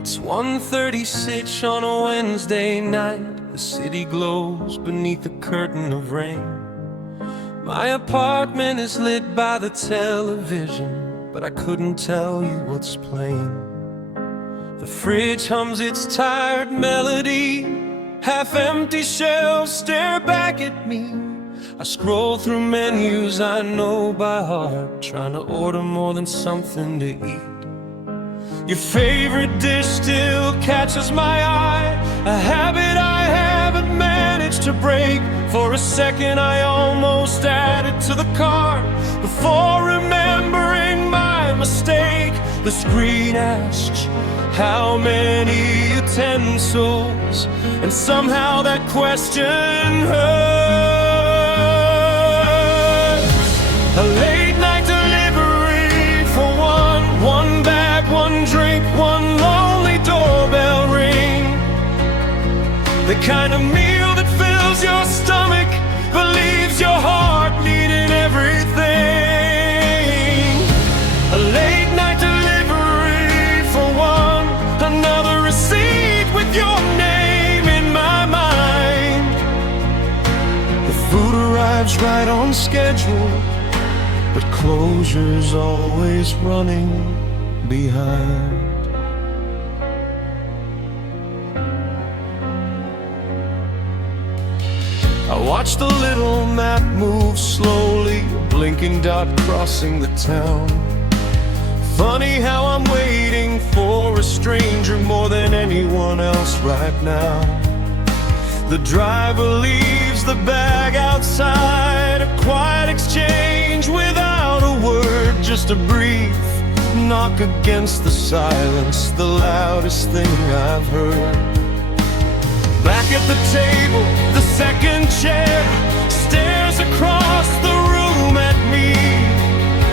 It's 1:36 on a Wednesday night. The city glows beneath a curtain of rain. My apartment is lit by the television, but I couldn't tell you what's playing. The fridge hums its tired melody. Half-empty shelves stare back at me. I scroll through menus I know by heart, trying to order more than something to eat. Your favorite dish still catches my eye, a habit I haven't managed to break. For a second I almost added to the cart before remembering my mistake. The screen asks, how many utensils? And somehow that question hurts. A late night delivery for one bag, one drink, one lonely doorbell ring. The kind of meal that fills your stomach but leaves your heart needing everything. A late night delivery for one, another receipt with your name in my mind. The food arrives right on schedule, but closure's always running behind. I watch the little map move slowly, a blinking dot crossing the town. Funny how I'm waiting for a stranger more than anyone else right now. The driver leaves the bag outside, a quiet exchange without a word, just a brief knock against the silence, the loudest thing I've heard. Back at the table, the second chair stares across the room at me,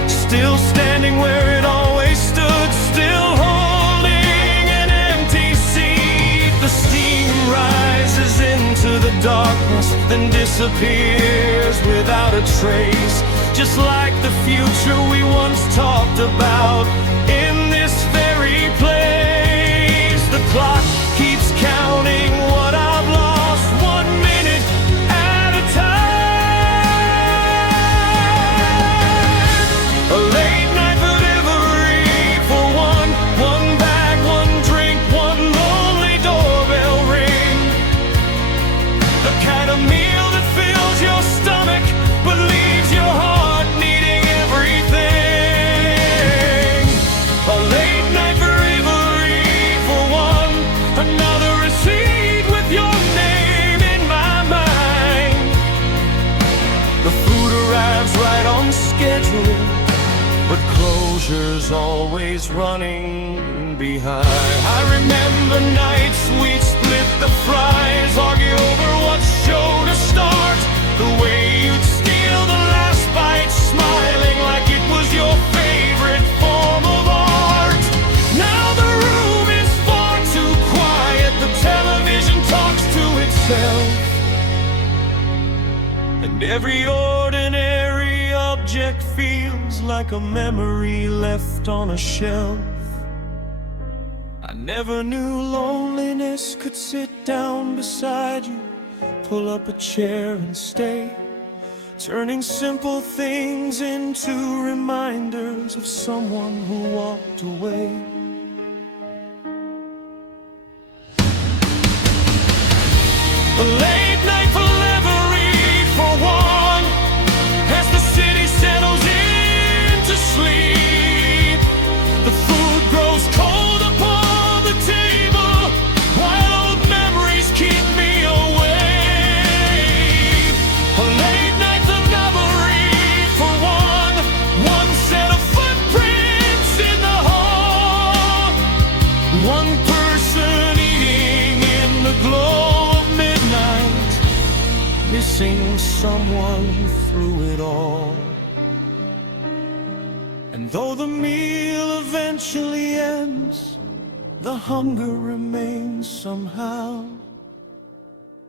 still standing where it always stood, still holding an empty seat. The steam rises into the darkness, then disappears without a trace, just like the future we once talked about in this very place. The clock keeps counting what I've lost, 1 minute at a time. A late night delivery for one bag, one drink, one lonely doorbell ring. The kind of meal that fills your stomach but leaves your heart needing everything. A late night delivery for one, another receipt with your name in my mind. The food arrives right on schedule, but closure's always running behind. I remember nights we'd split the fries, argue over what show to start, the way you'd steal the last bite, smiling like it was your favorite form of art. Now the room is far too quiet, the television talks to itself, and every ordinary object feels like a memory left on a shelf. I never knew loneliness could sit down beside you, pull up a chair and stay, turning simple things into reminders of someone who walked away. A late night delivery for one, as the city settles into sleep. The food grows cold upon the table, while old memories keep me awake. A late night delivery for one set of footprints in the hall, one person eating in the glow, missing someone through it all. And though the meal eventually ends, the hunger remains somehow.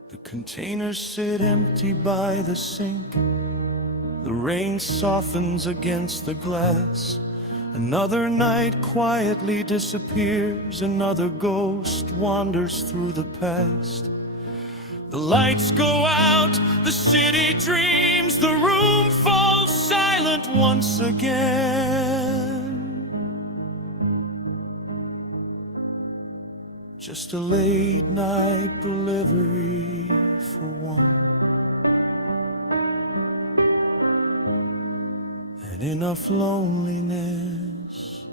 The containers sit empty by the sink, the rain softens against the glass, Another night quietly disappears, another ghost wanders through the past. The lights go out, the city dreams, the room falls silent once again. Just a late night delivery for one, and enough loneliness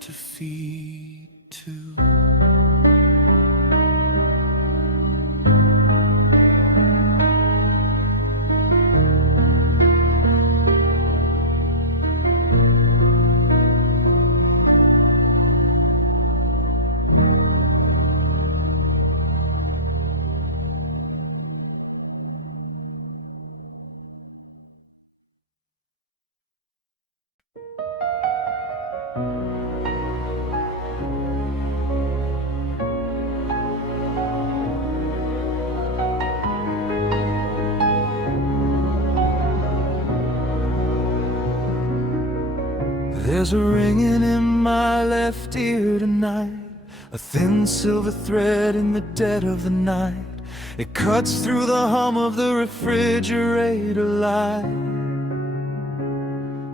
to feed two. There's a ringing in my left ear tonight, a thin silver thread in the dead of the night. It cuts through the hum of the refrigerator light,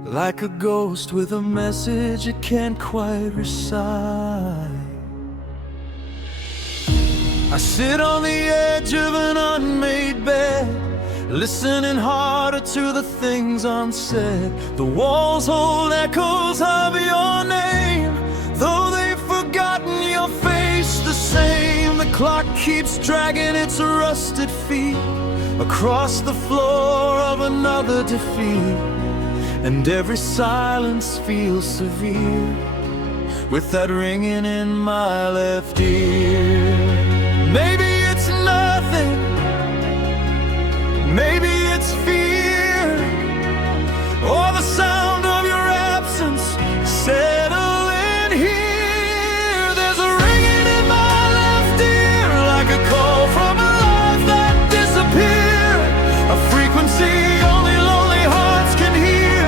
like a ghost with a message it can't quite recite. I sit on the edge of an unmade bed, listening harder to the things unsaid. The walls hold echoes of your name, though they've forgotten your face the same. The clock keeps dragging its rusted feet across the floor of another defeat, and every silence feels severe with that ringing in my left ear. Maybe it's nothing, maybe it's fear, or the sound of your absence settling here. There's a ringing in my left ear, like a call from a life that disappeared, a frequency only lonely hearts can hear,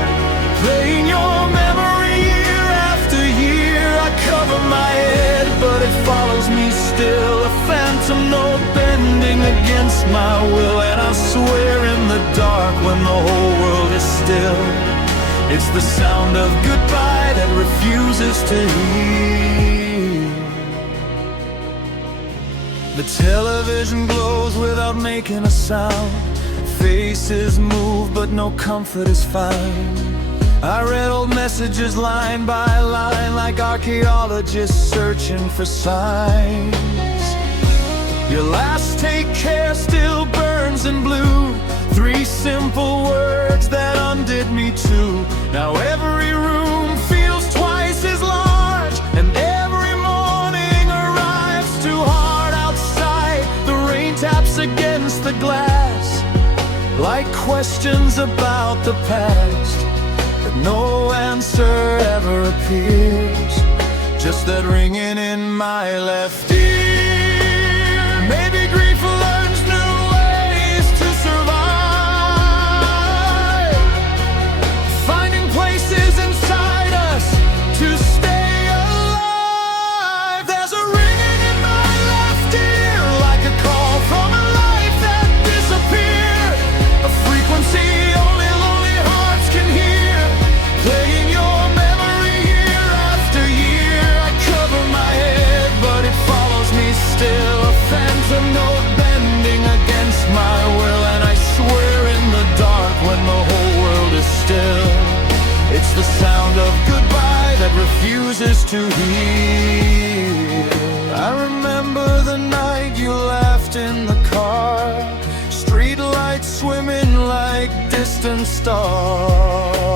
playing your memory year after year. I cover my head, but it follows me still, a phantom note bending against my will. And I swear in the dark when the whole world is still, it's the sound of goodbye that refuses to hear. The television glows without making a sound, faces move but no comfort is found. I read old messages line by line, like archaeologists searching for signs. Your last take care still burns in blue, 3 simple words that undid me too. Now every room feels twice as large, and every morning arrives too hard outside. The rain taps against the glass, like questions about the past, but no answer ever appears, just that ringing in my left ear. Maybe grief learns new ways to survive, finding places inside us to stay alive. There's a ringing in my left ear, like a call from a life that disappeared, a frequency only lonely hearts can hear, playing your memory year after year. I cover my head, but it follows me still, a phantom note bending against my will. And I swear in the dark when the whole world is still, it's the sound of goodbye that refuses to hear. I remember the night you laughed in the car, street lights swimming like distant stars.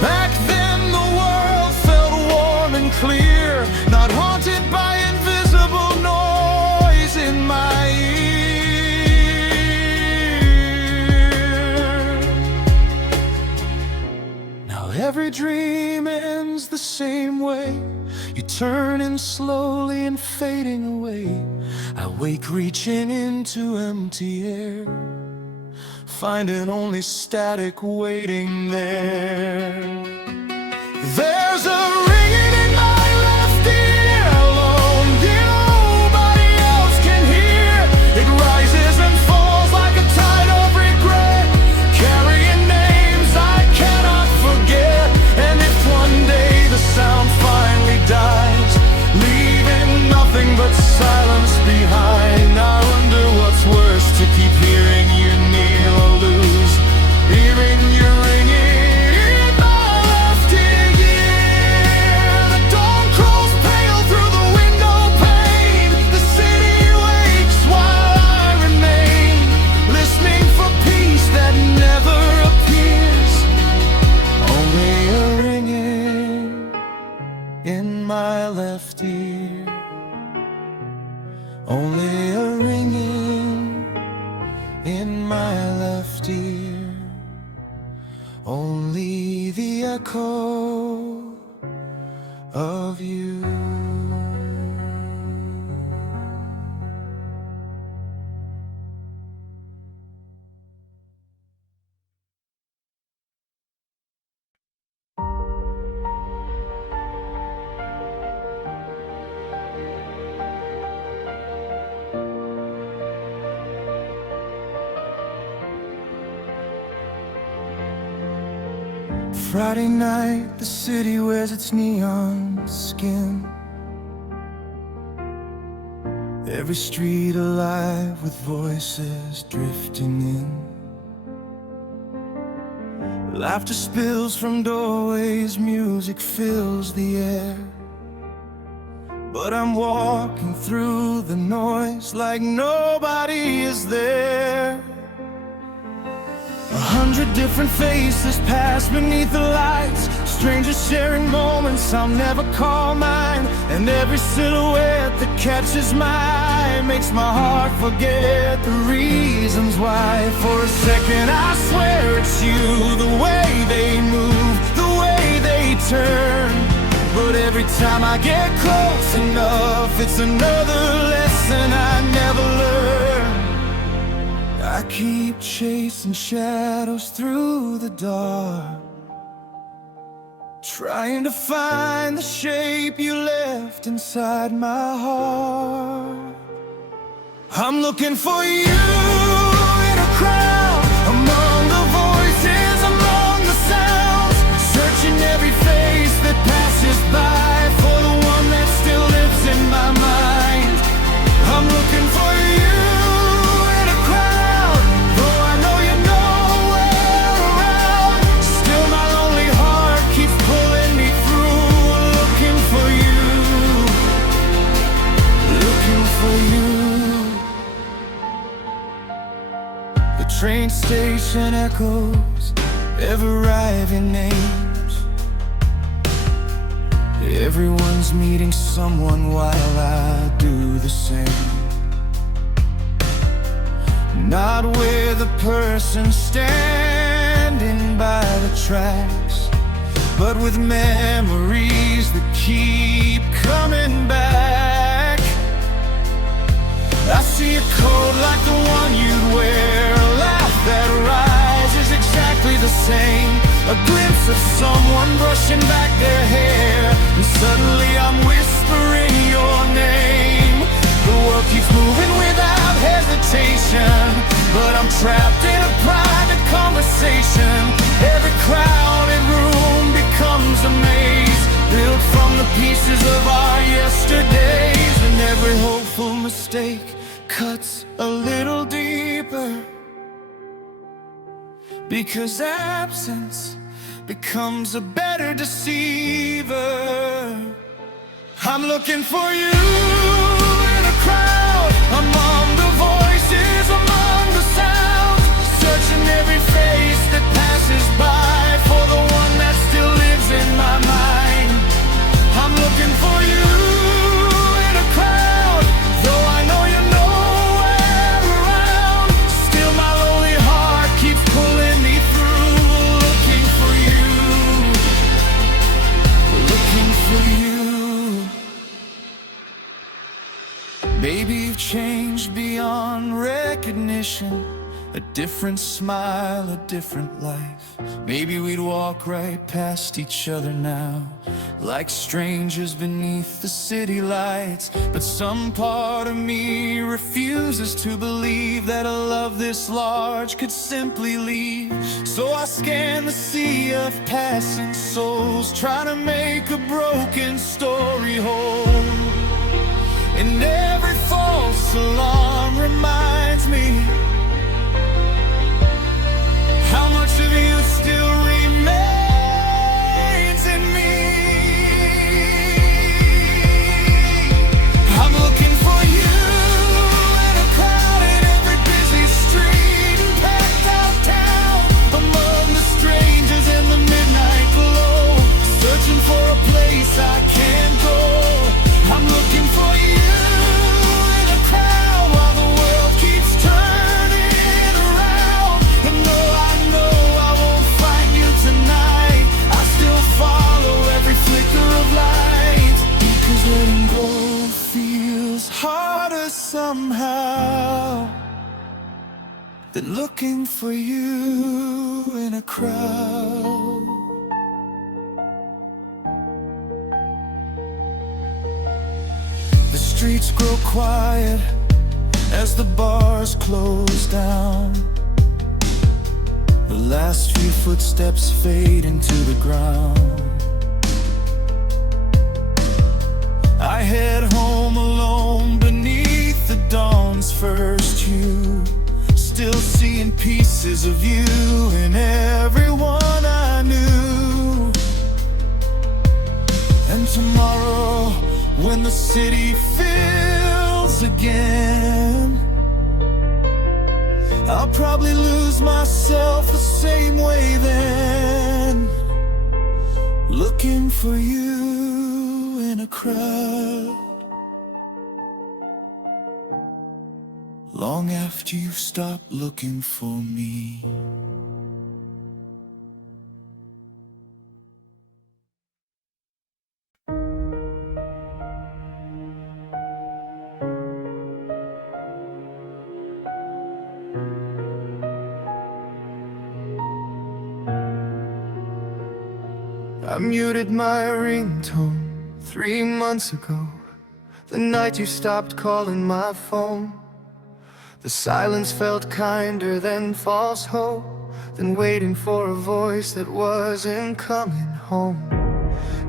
Back then the world felt warm and clear, not haunted by invisible noise in my ear. Now every dream ends the same way, you turning slowly and fading away. I wake reaching into empty air, finding only static waiting there. There's a ringing in my left ear, alone, nobody else can hear. It rises and falls like a tide of regret, carrying names I cannot forget. And if one day the sound finally dies, leaving nothing but silence behind, I wonder what's worse, to keep hearing you near or lose hearing you ringing in my left ear. The dawn crawls pale through the window pane, the city wakes while I remain, listening for peace that never appears, only a ringing in my left ear. Only a ringing in my left ear, only the echo of you. Friday night, the city wears its neon skin. Every street alive with voices drifting in. Laughter spills from doorways, music fills the air. But I'm walking through the noise like nobody is there. 100 different faces pass beneath the lights, strangers sharing moments I'll never call mine. And every silhouette that catches my eye makes my heart forget the reasons why. For a second I swear it's you, the way they move, the way they turn. But every time I get close enough, it's another lesson I never learned. I keep chasing shadows through the dark, trying to find the shape you left inside my heart. I'm looking for you in a crowd, among the voices, among the sounds, searching every face that passes by for the one that still lives in my mind. I'm looking for you. Train station echoes, ever-arriving names. Everyone's meeting someone while I do the same. Not with a person standing by the tracks, but with memories that keep coming back. I see a coat like the one you'd wear, a laugh that rises exactly the same, a glimpse of someone brushing back their hair, and suddenly I'm whispering your name. The world keeps moving without hesitation, but I'm trapped in a private conversation. Every crowded room becomes a maze, built from the pieces of our yesterdays, and every hopeful mistake cuts a little deeper, because absence becomes a better deceiver. I'm looking for you in a crowd, among the voices, among the sounds, searching every face that passes by for the one that still lives in my mind. I'm looking for you in a crowd, though I know you're nowhere around. Still my lonely heart keeps pulling me through, looking for you, looking for you. Maybe you've changed beyond recognition, A different smile, a different life. Maybe we'd walk right past each other now, like strangers beneath the city lights. But some part of me refuses to believe that a love this large could simply leave. So I scan the sea of passing souls, trying to make a broken story whole. And every false alarm reminds me how much of you still remains in me. I'm looking for you in a crowd in every busy street and packed out town, among the strangers in the midnight glow, searching for a place I can't go. I'm looking for you in a crowd while the world keeps turning around. And though I know I won't find you tonight, I still follow every flicker of light, because letting go feels harder somehow than looking for you in a crowd. The streets grow quiet as the bars close down. The last few footsteps fade into the ground. I head home alone beneath the dawn's first hue, still seeing pieces of you in everyone I knew. And tomorrow, when the city fills again, I'll probably lose myself the same way then, looking for you in a crowd, long after you've stopped looking for me. I muted my ringtone 3 months ago, the night you stopped calling my phone. The silence felt kinder than false hope, than waiting for a voice that wasn't coming home.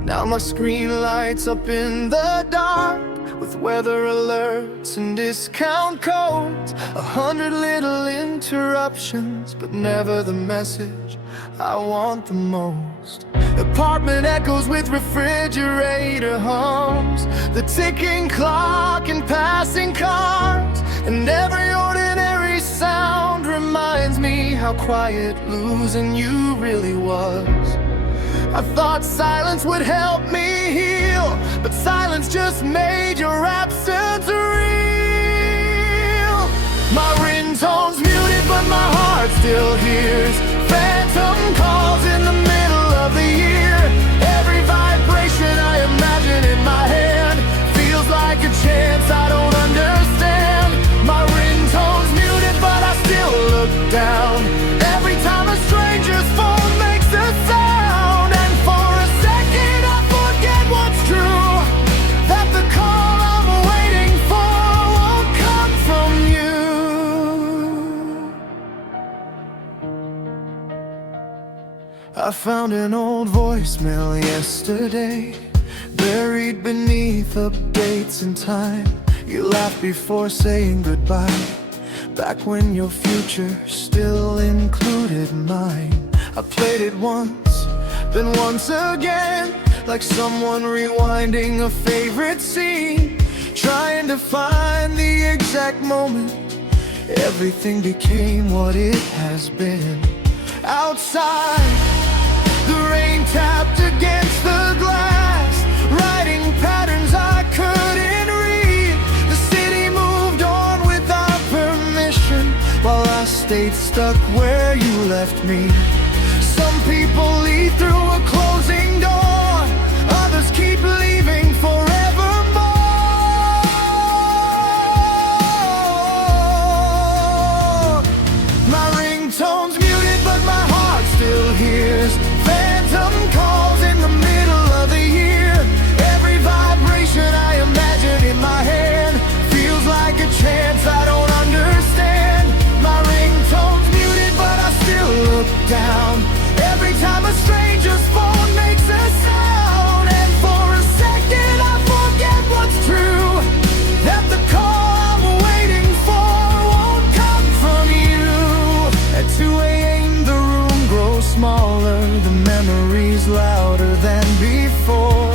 Now my screen lights up in the dark with weather alerts and discount codes, 100 little interruptions, but never the message I want the most. Apartment echoes with refrigerator hums, the ticking clock and passing cars, and every ordinary sound reminds me how quiet losing you really was. I thought silence would help me heal, but silence just made your absence real. My ringtone's muted, but my heart still hears phantom calls in the middle of the year. Every vibration I imagine in my hand feels like a chance I don't understand. My ringtone's muted, but I still look down every time a stranger's phone makes a sound. And for a second I forget what's true, that the call I'm waiting for won't come from you. I found an old voicemail yesterday, buried beneath updates in time. You laughed before saying goodbye, back when your future still included mine. I played it once, then once again, like someone rewinding a favorite scene, trying to find the exact moment everything became what it has been. Outside, the rain tapped against the glass, writing patterns I couldn't read. The city moved on without permission, while I stayed stuck where you left me. Some people leave through a closing door, others keep leaving forevermore. My smaller, the memories louder than before.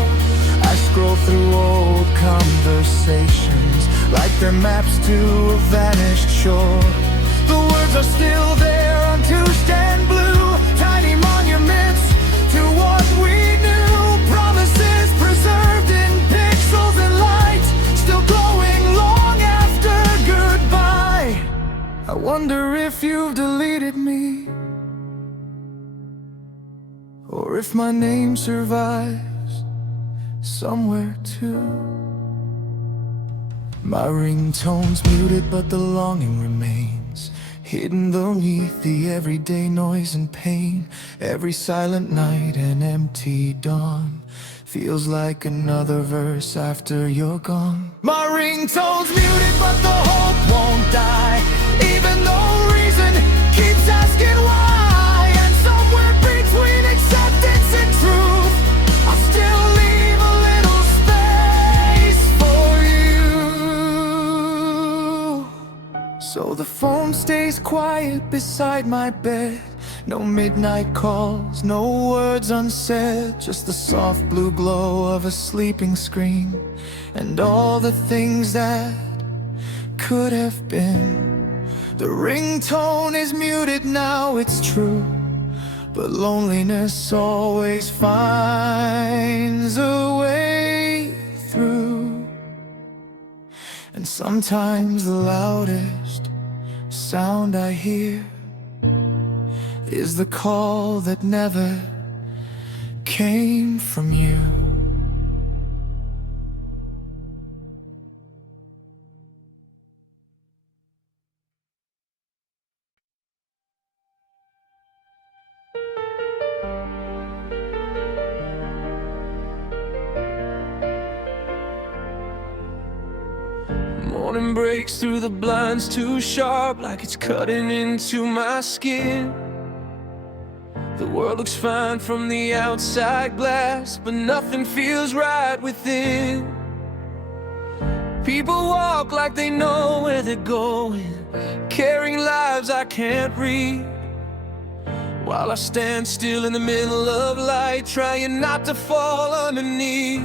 I scroll through old conversations like they're maps to a vanished shore. The words are still there, untused and blue, tiny monuments to what we knew. Promises preserved in pixels and light, still glowing long after goodbye. I wonder if you've deleted me, or if my name survives somewhere too. My ringtone's muted, but the longing remains, hidden beneath the everyday noise and pain. Every silent night and empty dawn feels like another verse after you're gone. My ringtone's muted, but the hope won't die, even though reason keeps asking why. And somewhere between acceptance and truth, I'll still leave a little space for you. So the phone stays quiet beside my bed. No midnight calls, no words unsaid, just the soft blue glow of a sleeping screen, and all the things that could have been. The ringtone is muted now, it's true, but loneliness always finds a way through. And sometimes the loudest sound I hear is the call that never came from you. Morning breaks through the blinds too sharp, like it's cutting into my skin. The world looks fine from the outside glass, but nothing feels right within. People walk like they know where they're going, carrying lives I can't read, while I stand still in the middle of light, trying not to fall underneath.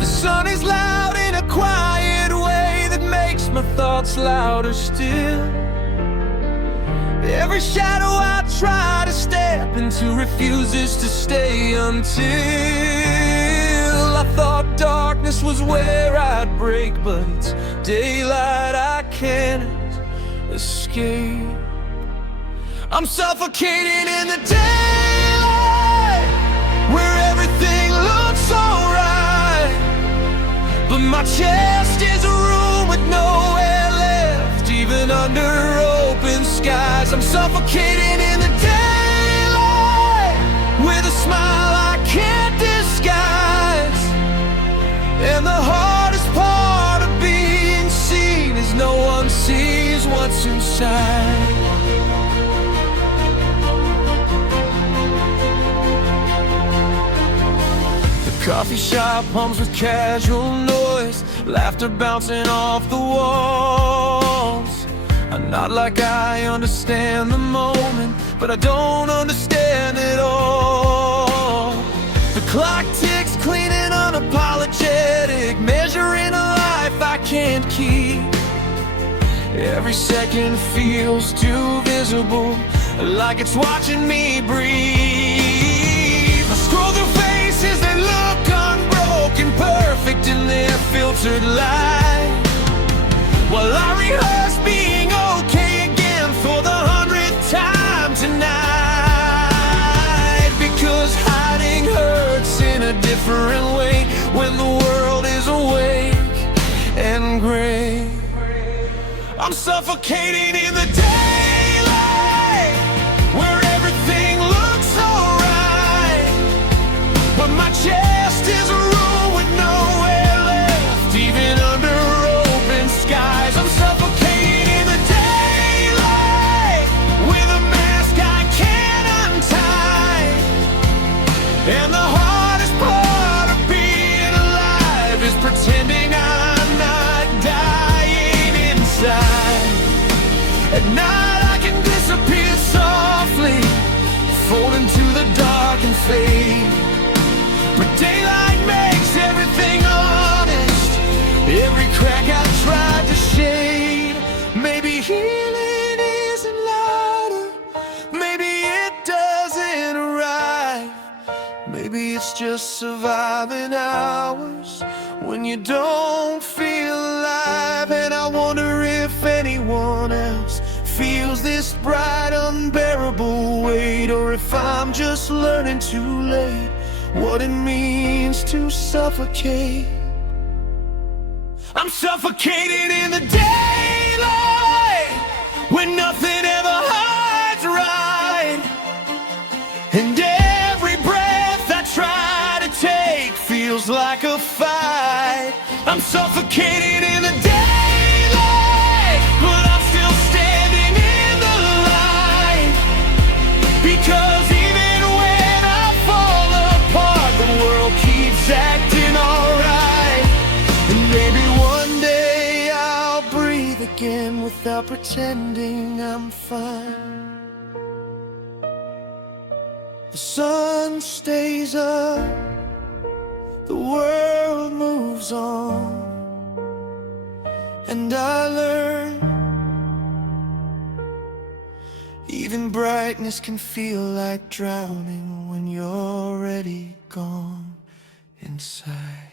The sun is loud in a quiet way that makes my thoughts louder still. Every shadow I try to step into refuses to stay until I thought darkness was where I'd break, but it's daylight I can't escape. I'm suffocating in the daylight, where everything looks alright, but my chest is a room with nowhere left, even under open skies. I'm suffocating in the daylight, with a smile I can't disguise. And the hardest part of being seen is no one sees what's inside. The coffee shop hums with casual noise, laughter bouncing off the walls. I'm not like I understand the moment, but I don't understand it all. The clock ticks clean and unapologetic, measuring a life I can't keep. Every second feels too visible, like it's watching me breathe. I scroll through faces that look unbroken, perfect in their filtered light, while I rehearse being okay again for the 100th time tonight. Because hiding hurts in a different way when the world is awake and gray. I'm suffocating in the daylight, where everything looks alright, but my chest is a room with nowhere left, even under open skies. I'm suffocating in the daylight, with a mask I can't untie. And the hardest part of being alive is pretending I'm not dying inside. At night fade. But daylight makes everything honest, every crack I tried to shade. Maybe healing isn't louder, maybe it doesn't arrive. Maybe it's just surviving hours when you don't feel alive. And I wonder if anyone else feels this bright, unbearable weight, or if I'm just learning too late what it means to suffocate. I'm suffocated in the daylight when nothing ever hides right, and every breath I try to take feels like a fight. I'm suffocated in the daylight, but I'm still standing in the light, because even when I fall apart, the world keeps acting alright. And maybe one day I'll breathe again without pretending I'm fine. The sun stays up, the world moves on, and I learn even brightness can feel like drowning when you're already gone inside.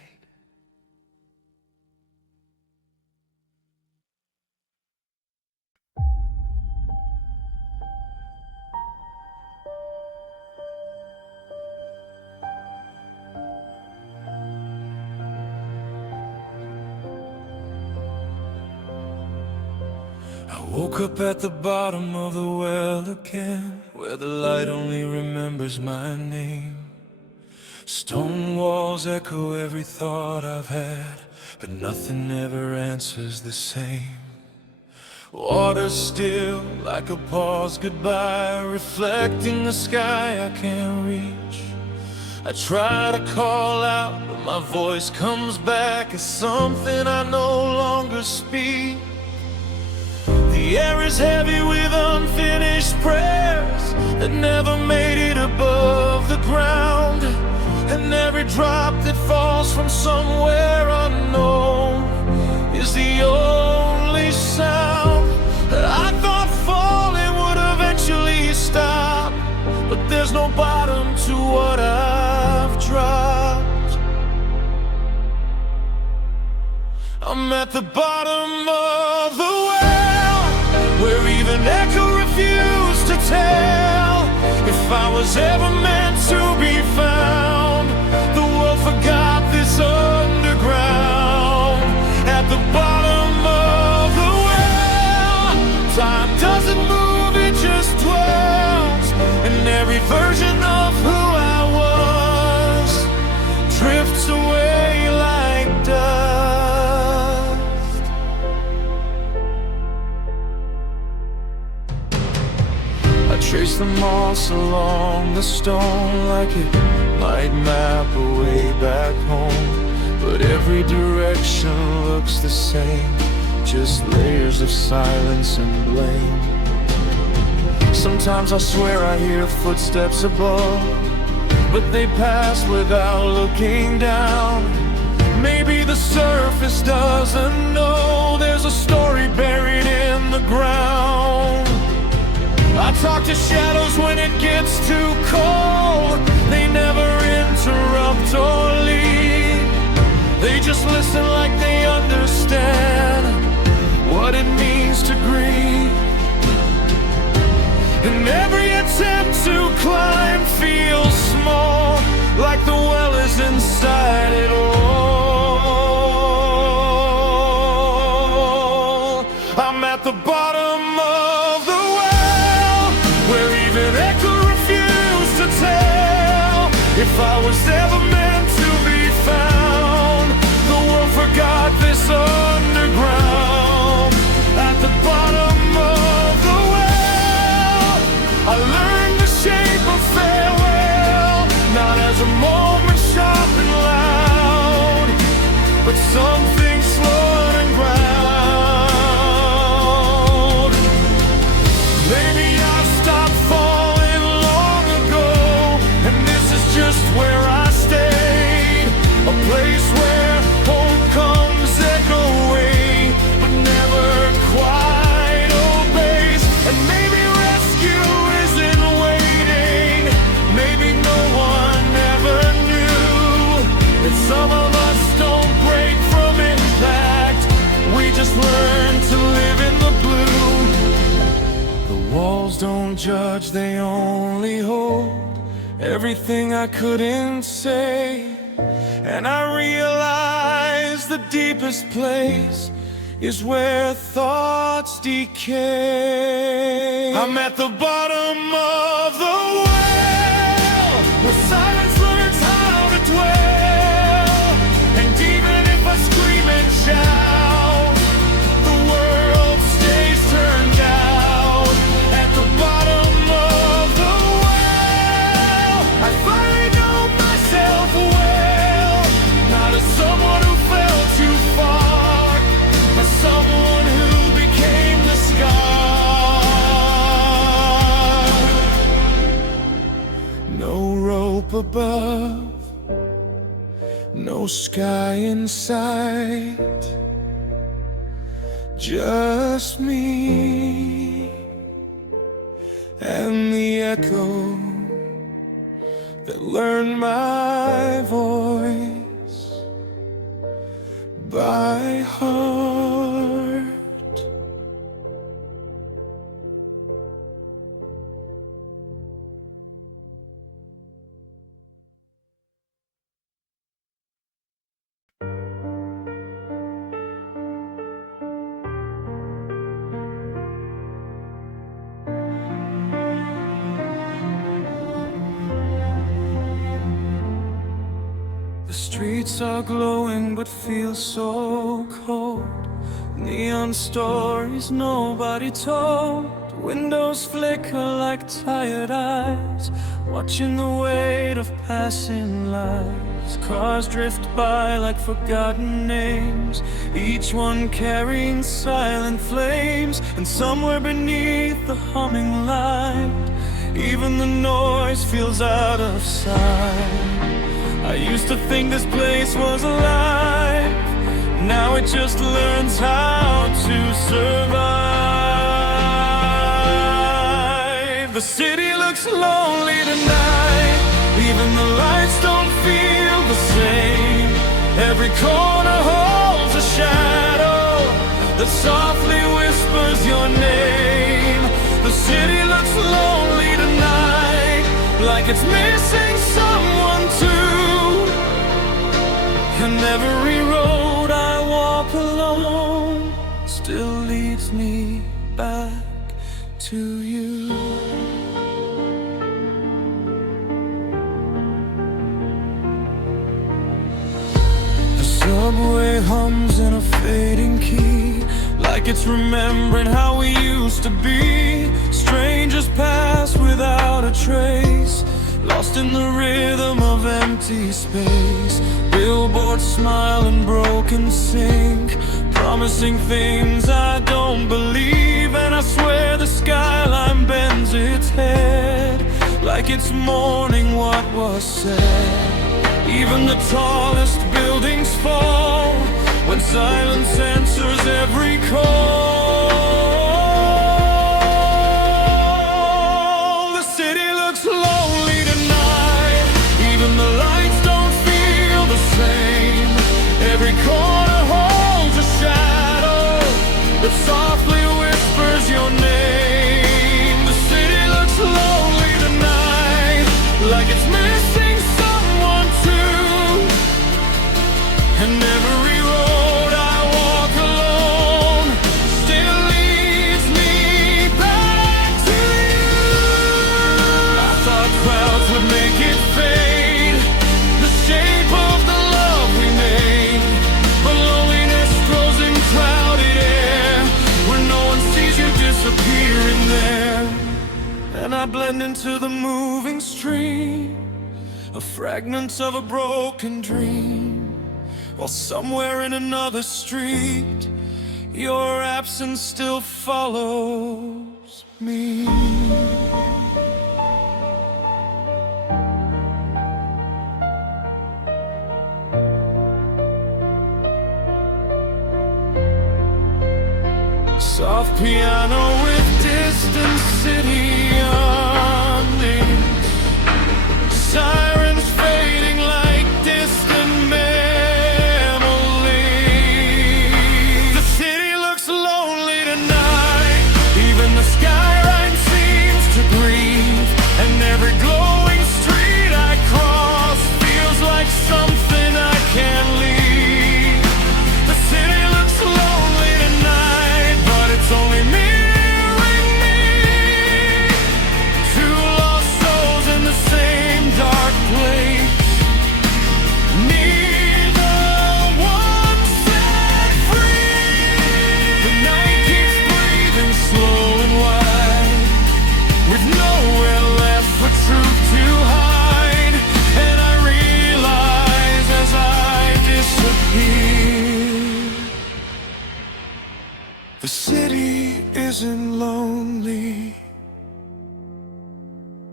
I woke up at the bottom of the well again, where the light only remembers my name. Stone walls echo every thought I've had, but nothing ever answers the same. Water still like a paused goodbye, reflecting the sky I can't reach. I try to call out, but my voice comes back as something I no longer speak. The air is heavy with unfinished prayers that never made it above the ground, and every drop that falls from somewhere unknown is the only sound. I thought falling would eventually stop, but there's no bottom to what I've dropped. I'm at the bottom of the well, where even echo refused to tell if I was ever meant to be found. The world forgot this underground. At the bottom of the well, time doesn't move, it just dwells, and every version of who I was drifts away like dust. I trace the moss along the stone like it might map a way back home, but every direction looks the same, just layers of silence and blame. Sometimes I swear I hear footsteps above, but they pass without looking down. Maybe the surface doesn't know there's a story buried in the ground. I talk to shadows when it gets too cold. They never interrupt or leave. They just listen like they understand what it means to grieve. And every attempt to climb feels small, like the well is inside it all. I'm at the bottom of the well, where even echo refused to tell if I was ever meant to be found. The world forgot this underground. At the bottom of the well, I learned the shape of farewell, not as a moment sharp and loud, but something slow and ground. Maybe I stopped falling long ago, and this is grudge, they only hold everything I couldn't say. And I realize the deepest place is where thoughts decay. I'm at the bottom of the well, where silence learns how to dwell. And even if I scream and shout, the world stays turned out. At the bottom of the well, I finally know myself well, not as someone who fell too far, but someone who became the scar. No rope above, no sky in sight, just me and the echo that learned my voice by heart. The streets are glowing but feel so cold. Neon stories nobody told. Windows flicker like tired eyes, watching the weight of passing lives. Cars drift by like forgotten names, each one carrying silent flames. And somewhere beneath the humming light, even the noise feels out of sight. I used to think this place was alive, now it just learns how to survive. The city looks lonely tonight, even the lights don't feel the same. Every corner holds a shadow that softly whispers your name. The city looks lonely tonight, like it's missing someone too. And every road I walk alone still leads me back to you. The subway hums in a fading key, like it's remembering how we used to be. Strangers pass without a trace, lost in the rhythm of empty space. Billboards smile in broken sync, promising things I don't believe. And I swear the skyline bends its head, like it's mourning what was said. Even the tallest buildings fall when silence answers every call. The city looks lonely tonight, even the lights don't feel the same. Every corner holds a shadow that softly whispers your name. The city looks lonely tonight, like it's missing someone too. And every road I walk alone still leads me back to you. I thought clouds would make it fade, the shape of the love we made. But loneliness grows in clouded air, where no one sees you disappearing there. And I blend into the moving stream, a fragment of a broken dream. While somewhere in another street, your absence still follows me. Soft piano with distant city underneath, sirens fading like distant memories. The city looks lonely tonight, even the skyline seems to breathe.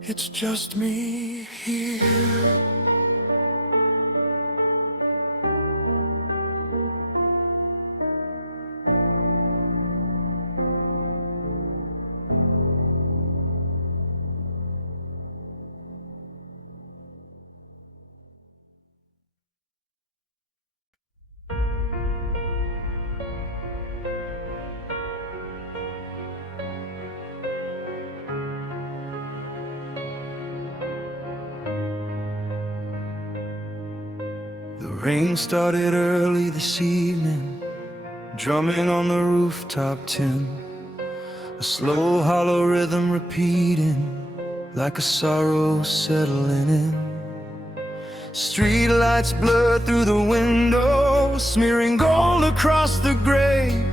It's just me here. The rain started early this evening, drumming on the rooftop tin, a slow hollow rhythm repeating like a sorrow settling in. Street lights blur through the window, smearing gold across the gray,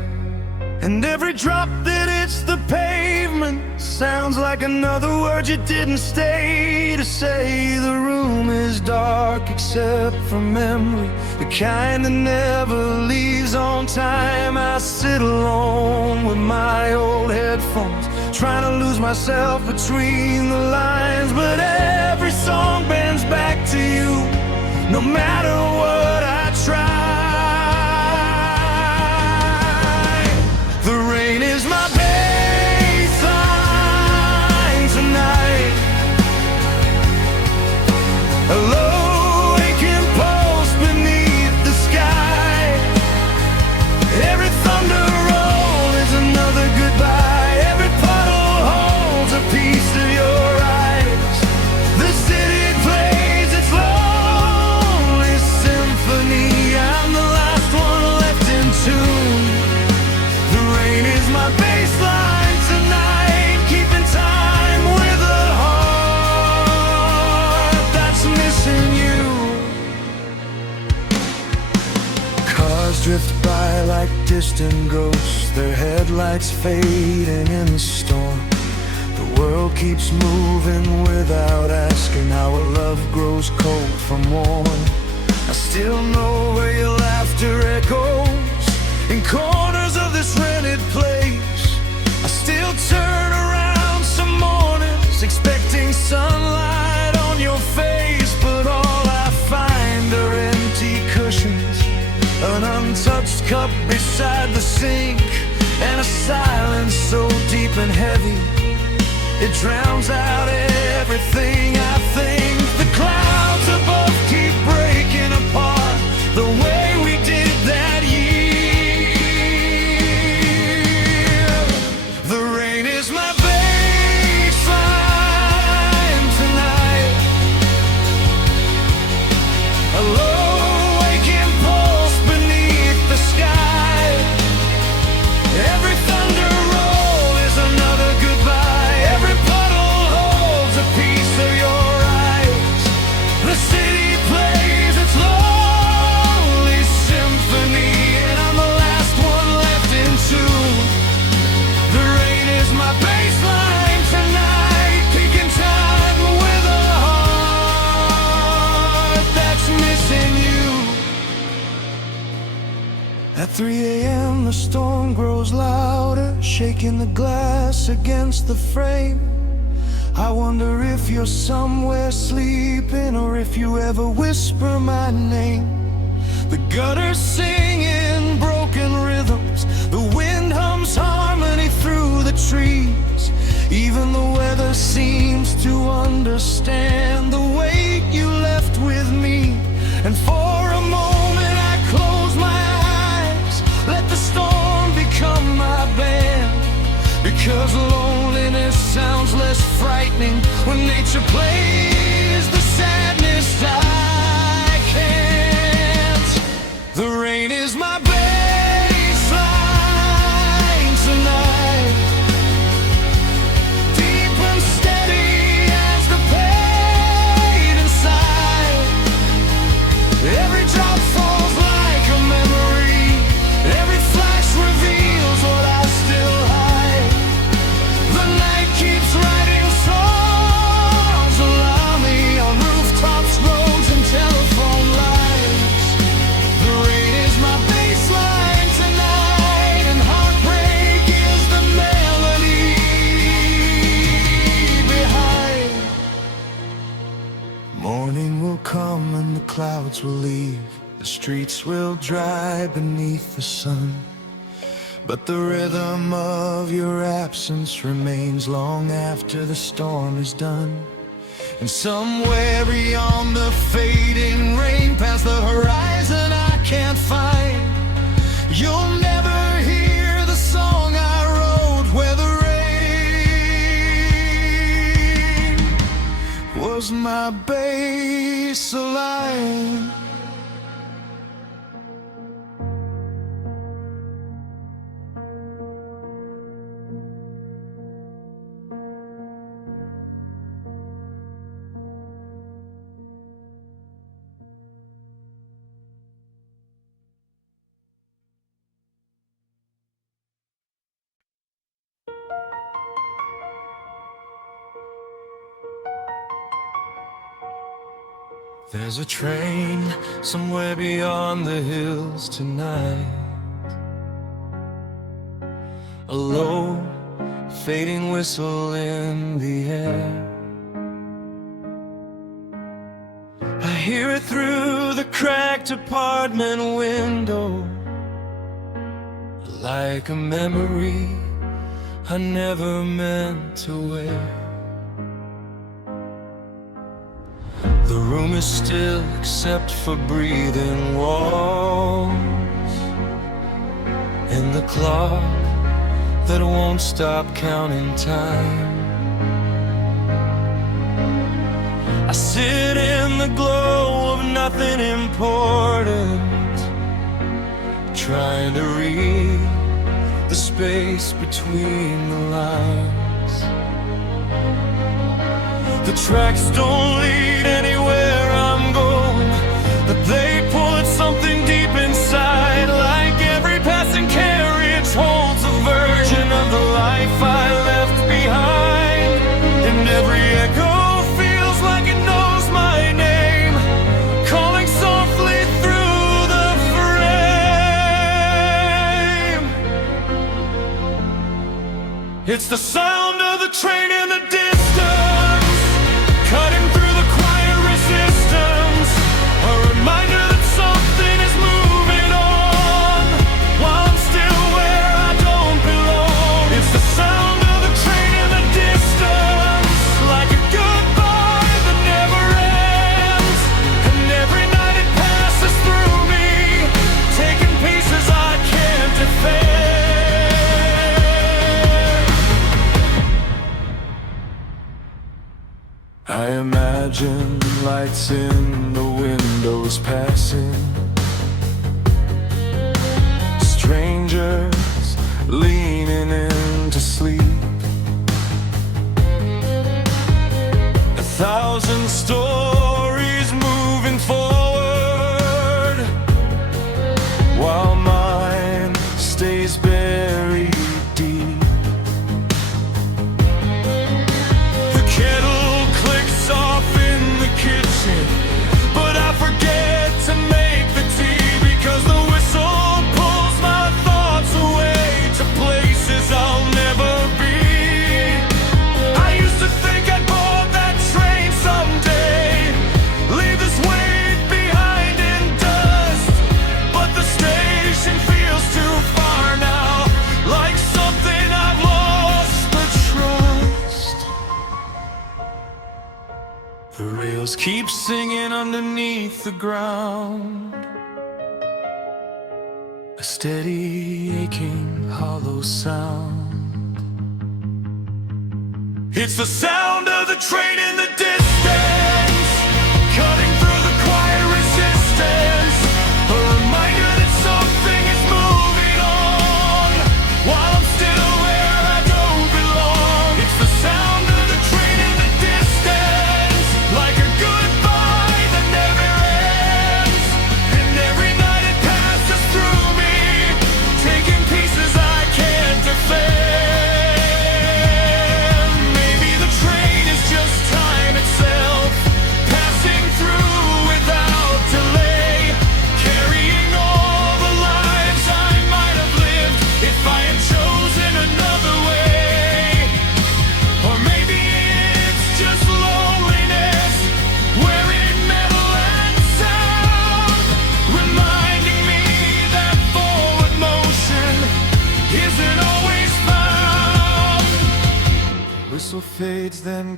and every drop that hits the pavement sounds like another word you didn't stay to say. The room is dark except for memory, the kind that never leaves on time. I sit alone with my old headphones, trying to lose myself between the lines. But every song bends back to you, no matter what I try. The rain is my baseline tonight, a low aching pulse beneath the sky. Every thunder roll is another goodbye, every puddle holds a piece of your eyes. The city plays its lonely symphony, I'm the last one left in tune. The rain is my baseline tonight, keeping time with a heart that's missing you. Cars drift by like distant ghosts, their headlights fading in the storm. The world keeps moving without asking how a love grows cold from warm. I still know where your laughter echoes in corners of this rented place. I still turn around some mornings expecting sunlight on your face, but all I find are empty cushions, an untouched cup beside the sink, and a silence so deep and heavy it drowns out everything I think. The clouds above keep breaking apart the way we did that year. The rain is my baseline tonight, a low aching pulse beneath the sky. Every thunder roll is another goodbye, every puddle holds a piece of your eyes. The city plays its lonely symphony, and I'm the last one left in tune. The rain is my baseline tonight, peaking time with a heart that's missing you. At 3 a.m. the storm grows louder, shaking the glass against the frame. I wonder if you're somewhere sleeping, or if you ever whisper my name. The gutters singing broken rhythms, the wind hums harmony through the trees. Even the weather seems to understand the weight you left with me. And for a moment I close my eyes, let the storm become my band, because loneliness sounds less frightening when nature plays the sadness I can't. The rain is my baseline tonight, deep and steady as the pain. Morning will come and the clouds will leave. The streets will dry beneath the sun, but the rhythm of your absence remains long after the storm is done. And somewhere beyond the fading rain, past the horizon I can't find, you'll never hear the song I wrote where the rain was my bass line. There's a train somewhere beyond the hills tonight, a low, fading whistle in the air. I hear it through the cracked apartment window, like a memory I never meant to wear. The room is still except for breathing walls and the clock that won't stop counting time. I sit in the glow of nothing important, trying to read the space between the lines. The tracks don't lead anywhere I'm going, but they pull at something deep inside. Like every passing carriage holds a version of the life I left behind, and every echo feels like it knows my name, calling softly through the frame. It's the sound of the train in the distance, cutting through the quiet resistance, a reminder that something is moving on, while I'm still where I don't belong. It's the sound of the train in the distance, like a goodbye that never ends, and every night it passes through me, taking pieces I can't defend. I imagine lights in the windows passing, strangers leaning into sleep, 1,000 stories moving forward, while mine stays buried deep. The kettle clicks off in the kitchen, but I forget to make the tea, because the whistle pulls my thoughts away to places I'll never be. I used to think I'd board that train someday, leave this weight behind in dust, but the station feels too far now, like something I've lost the trust. The rails keep singing underneath the ground, a steady, aching, hollow sound. It's the sound of the train in the distance, cutting through the quiet resistance, a reminder that something is moving on, while I'm still where I don't belong. It's the sound of the train in the distance, like a goodbye that never ends, and every night it passes through me, taking pieces I can't defend. Maybe the train is just time.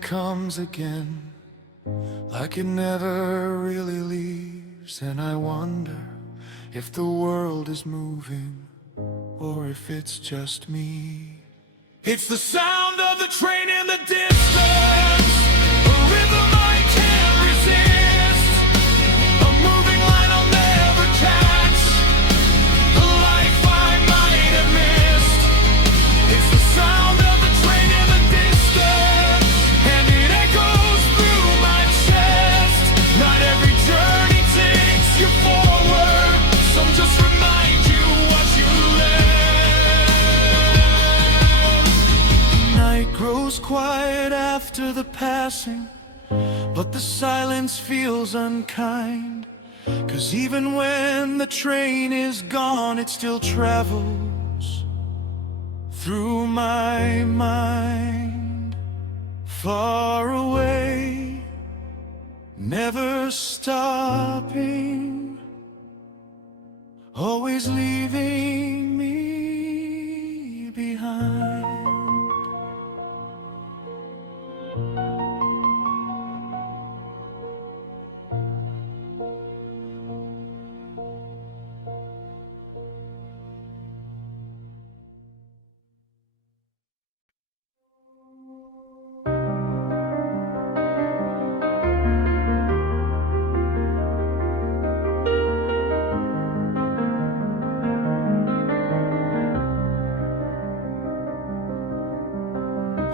comes again, like it never really leaves. And I wonder if the world is moving, or if it's just me. It's the sound of the train in the distance, a rhythm I can't resist, a moving line I'll never catch, the life I might have missed. It's the sound of the train in the distance, and it echoes through my chest. Not every journey takes you forward, some just remind you what you left. Night grows quiet after the passing, but the silence feels unkind. 'Cause even when the train is gone, it still travels through my mind. Far away, never stopping, always leaving me behind.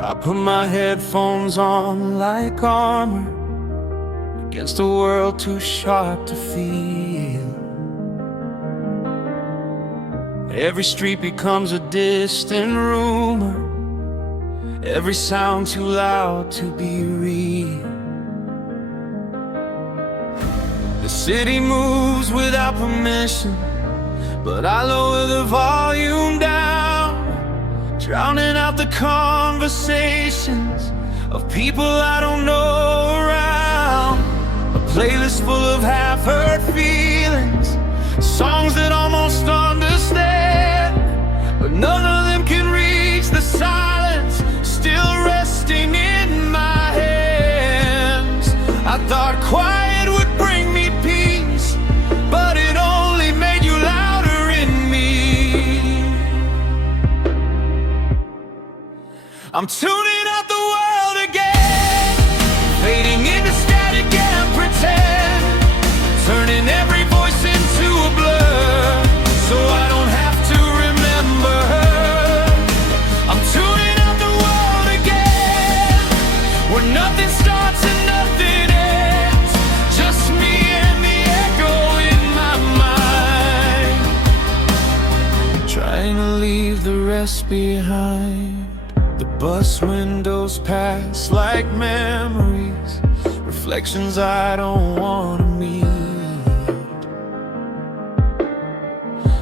I put my headphones on like armor against a world too sharp to feel. Every street becomes a distant rumor, every sound too loud to be real. The city moves without permission, but I lower the volume down, drowning out the conversations of people I don't know around. A playlist full of half-heard feelings, songs that almost understand, but none of them can reach the silence still resting in my hands. I thought quiet would bring me peace, but it only made you louder in me. I'm tuning out the world again, fading into static and pretend, turning every voice into a blur, so I don't have to remember her. I'm tuning out the world again, where nothing starts and nothing ends, just me and the echo in my mind, trying to leave the rest behind. The bus windows pass like memories, reflections I don't want to meet.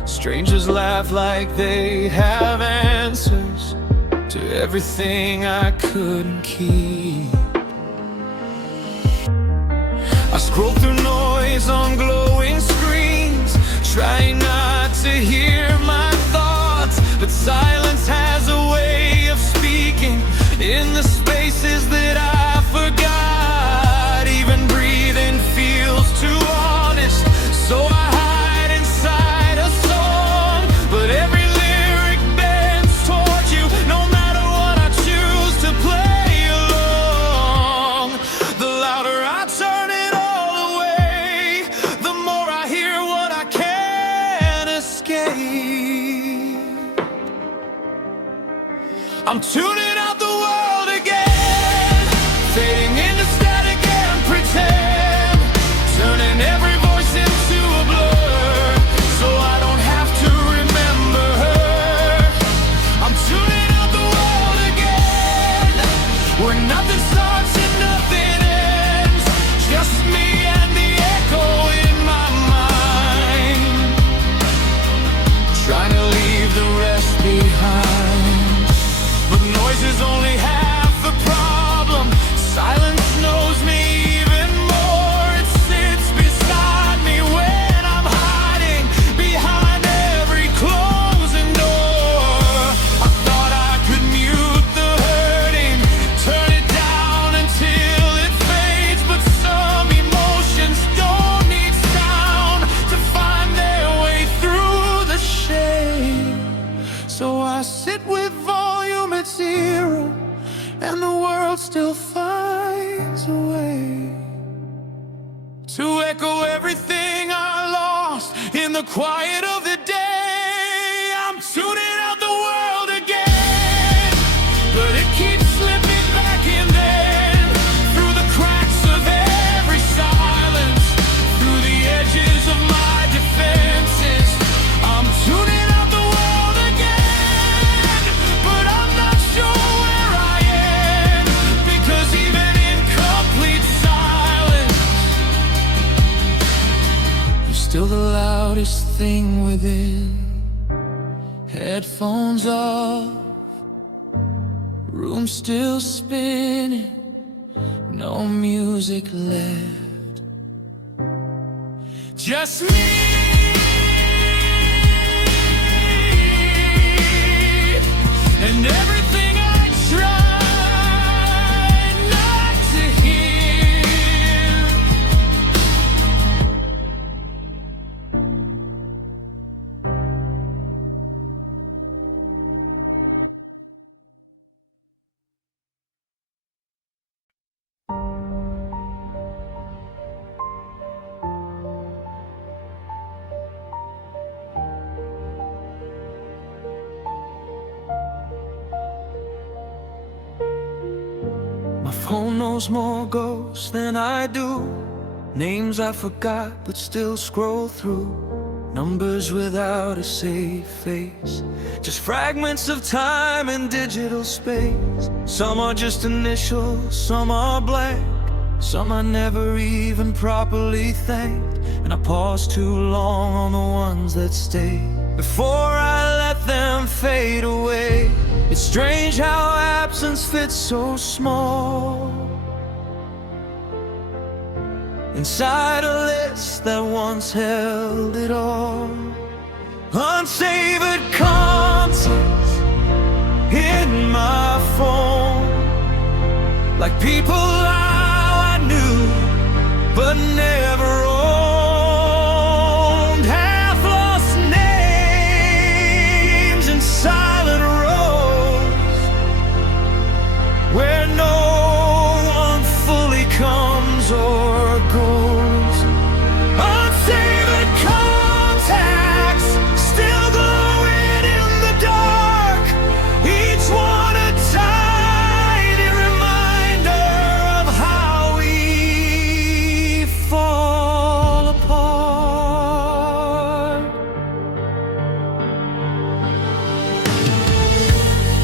Strangers laugh like they have answers to everything I couldn't keep. I scroll through noise on glowing screens, trying not to hear my thoughts, but silence has a way of speaking in the spaces that I forgot. Even breathing feels too honest, so I hide inside a song, but every lyric bends towards you, no matter what I choose to play along. The louder I turn it all away, the more I hear what I can't escape. I'm tuning out the world again, fading into static and pretend, turning every voice into a blur, so I don't have to remember her. I'm tuning out the world again, where nothing starts and nothing ends, just me and the echo in my mind, trying to leave the rest behind. But noise is echo everything I lost in the quiet of the day. I'm tuning out the world again, but it keeps slipping back in then, through the cracks of every silence, through the edges of my defenses. I'm tuning out the world again, but I'm not sure where I am, because even in complete silence, you're still the loudest thing within. Headphones off, room still spinning, no music left, just me and everything I tried not to hear. My phone knows more ghosts than I do, names I forgot but still scroll through, numbers without a safe face, just fragments of time in digital space. Some are just initials, some are blank, some I never even properly thanked, and I pause too long on the ones that stay before I let them fade away. It's strange how absence fits so small inside a list that once held it all. Unsavored contents in my phone, like people I knew but never owned. Half lost names in silent rows, where no one fully comes or goes. Unsavored contacts still glowing in the dark, each one a tiny reminder of how we fall apart.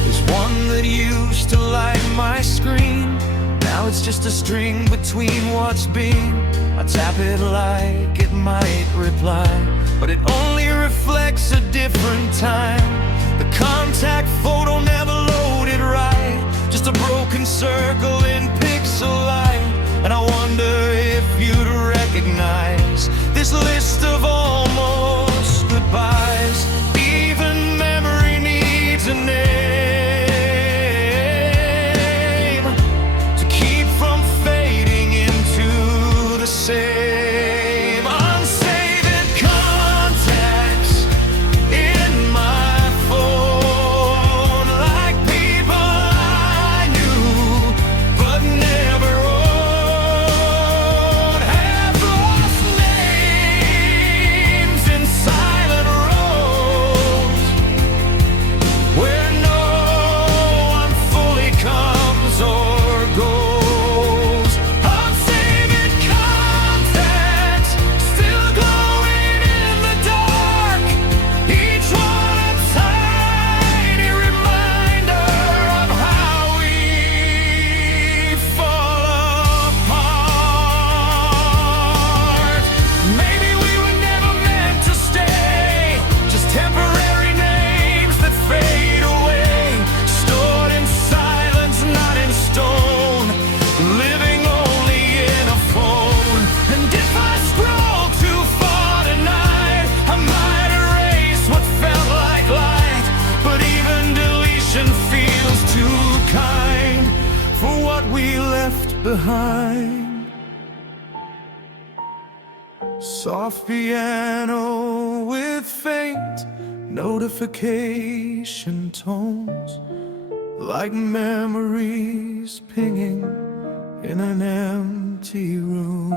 There's one that used to light my screen, now it's just a string between what's been. I tap it like it might reply, but it only reflects a different time. The contact photo never loaded right, just a broken circle in pixel light. And I wonder if you'd recognize this list of almost goodbyes. Even memory needs a name to keep from fading into the same. Unsaved contacts in my phone, like people I knew but never owned. Have lost names in silent rows, where no one fully comes or goes. Unsaved contacts still glowing in the dark, each one a tiny reminder of how we fall apart. Maybe we were never meant to stay, just temporary names that fade away, stored in silence, not in stone, living only in a phone. And if I scroll too far tonight, I might erase what felt like light, but even deletion feels too kind for what we left behind. Soft piano with faint notification tones, like memories pinging in an empty room.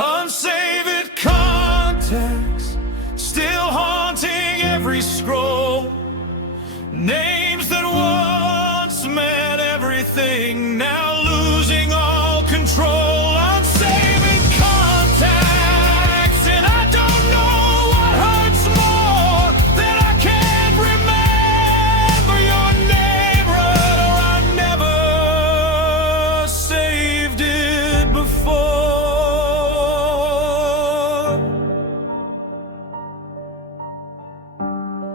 Unsaved contacts, still haunting every scroll. Names that once meant everything, now losing all control. Unsaved contacts, and I don't know what hurts more, that I can't remember your name right, or I never saved it before.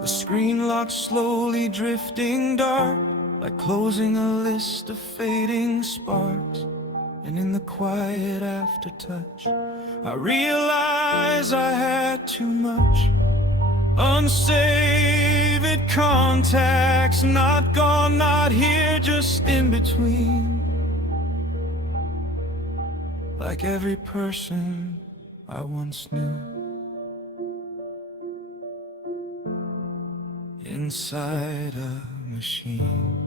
The screen locked, slowly drifting dark, like closing a list of fading sparks. And in the quiet aftertouch, I realize I had too much. Unsaved contacts, not gone, not here, just in between. Like every person I once knew, inside a machine.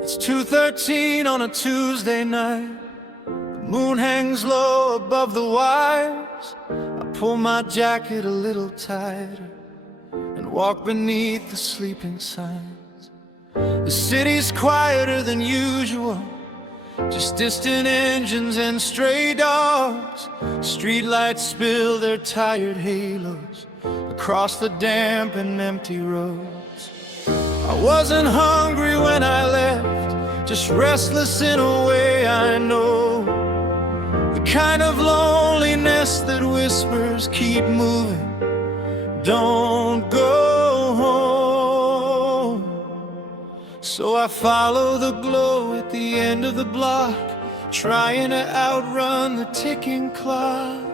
It's 2:13 on a Tuesday night. The moon hangs low above the wires. I pull my jacket a little tighter and walk beneath the sleeping signs. The city's quieter than usual, just distant engines and stray dogs. Streetlights spill their tired halos across the damp and empty roads. I wasn't hungry when I left, just restless in a way I know. The kind of loneliness that whispers, keep moving, don't go home. So I follow the glow at the end of the block, trying to outrun the ticking clock.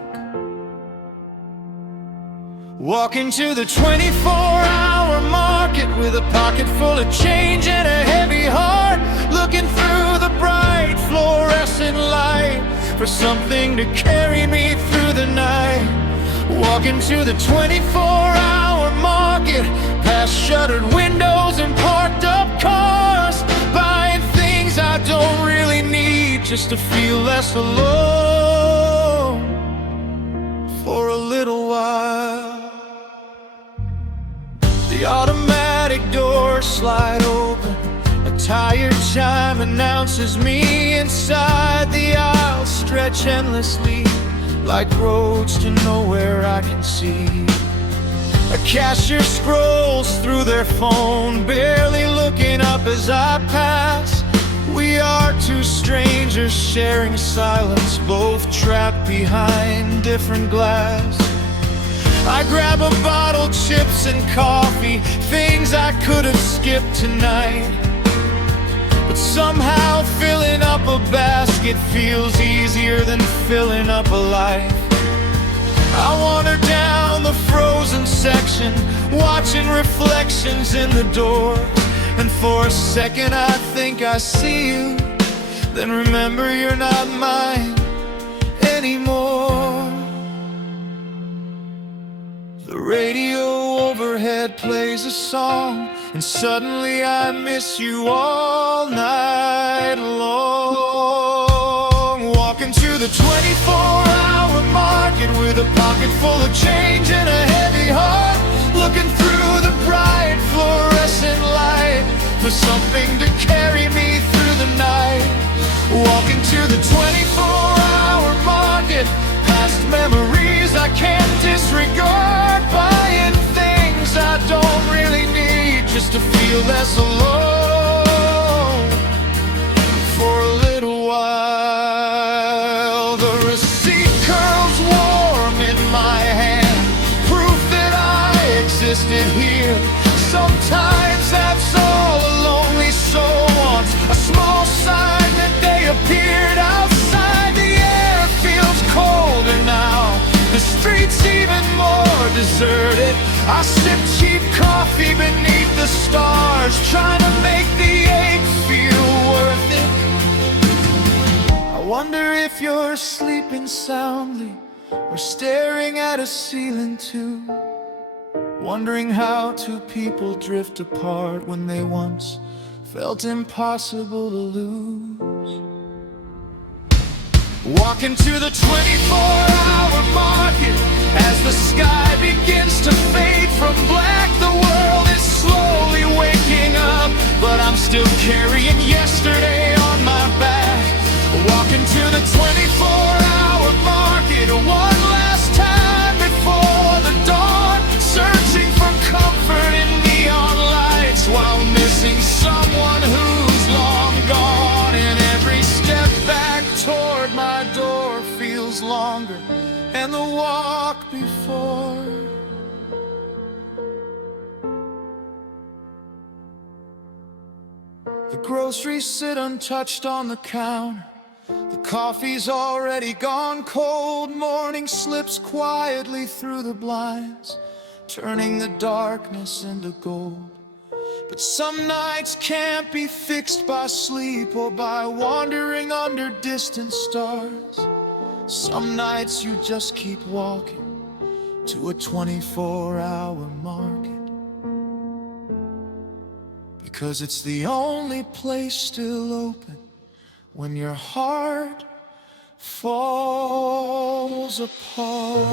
Walking to the 24-hour market with a pocket full of change and a heavy heart, looking through the bright fluorescent light for something to carry me through the night. Walking to the 24-hour market, past shuttered windows and parked up cars, buying things I don't really need just to feel less alone for a little while. The automatic doors slide open, a tired chime announces me inside. The aisles stretch endlessly, like roads to nowhere I can see. A cashier scrolls through their phone, barely looking up as I pass. We are two strangers sharing silence, both trapped behind different glass. I grab a bottle, chips and coffee, things I could have skipped tonight. But somehow filling up a basket feels easier than filling up a life. I wander down the frozen section, watching reflections in the door. And for a second I think I see you, then remember you're not mine anymore. The radio overhead plays a song, and suddenly I miss you all night long. Walking to the 24-hour market with a pocket full of change and a heavy heart, looking through the bright fluorescent light for something to carry me through the night. Walking to the 24-hour market, past memories I can't disregard, buying things I don't really need just to feel less alone for a little while. The receipt curls warm in my hand, proof that I existed here. Sometimes that's all a lonely soul wants, a small sign that they appeared outside. The air feels colder now, the streets even more deserted. I sip cheap coffee beneath the stars, trying to make the ache feel worth it. Wonder if you're sleeping soundly or staring at a ceiling too. Wondering how two people drift apart when they once felt impossible to lose. Walking to the 24-hour market as the sky begins to fade from black. The world is slowly waking up, but I'm still carrying yesterday on my back. Walking to the 24-hour market one last time before the dawn, searching for comfort in neon lights while missing someone who's long gone. And every step back toward my door feels longer, and the walk before. The groceries sit untouched on the counter. The coffee's already gone cold. Morning slips quietly through the blinds, turning the darkness into gold. But some nights can't be fixed by sleep or by wandering under distant stars. Some nights you just keep walking to a 24-hour market, because it's the only place still open when your heart falls apart.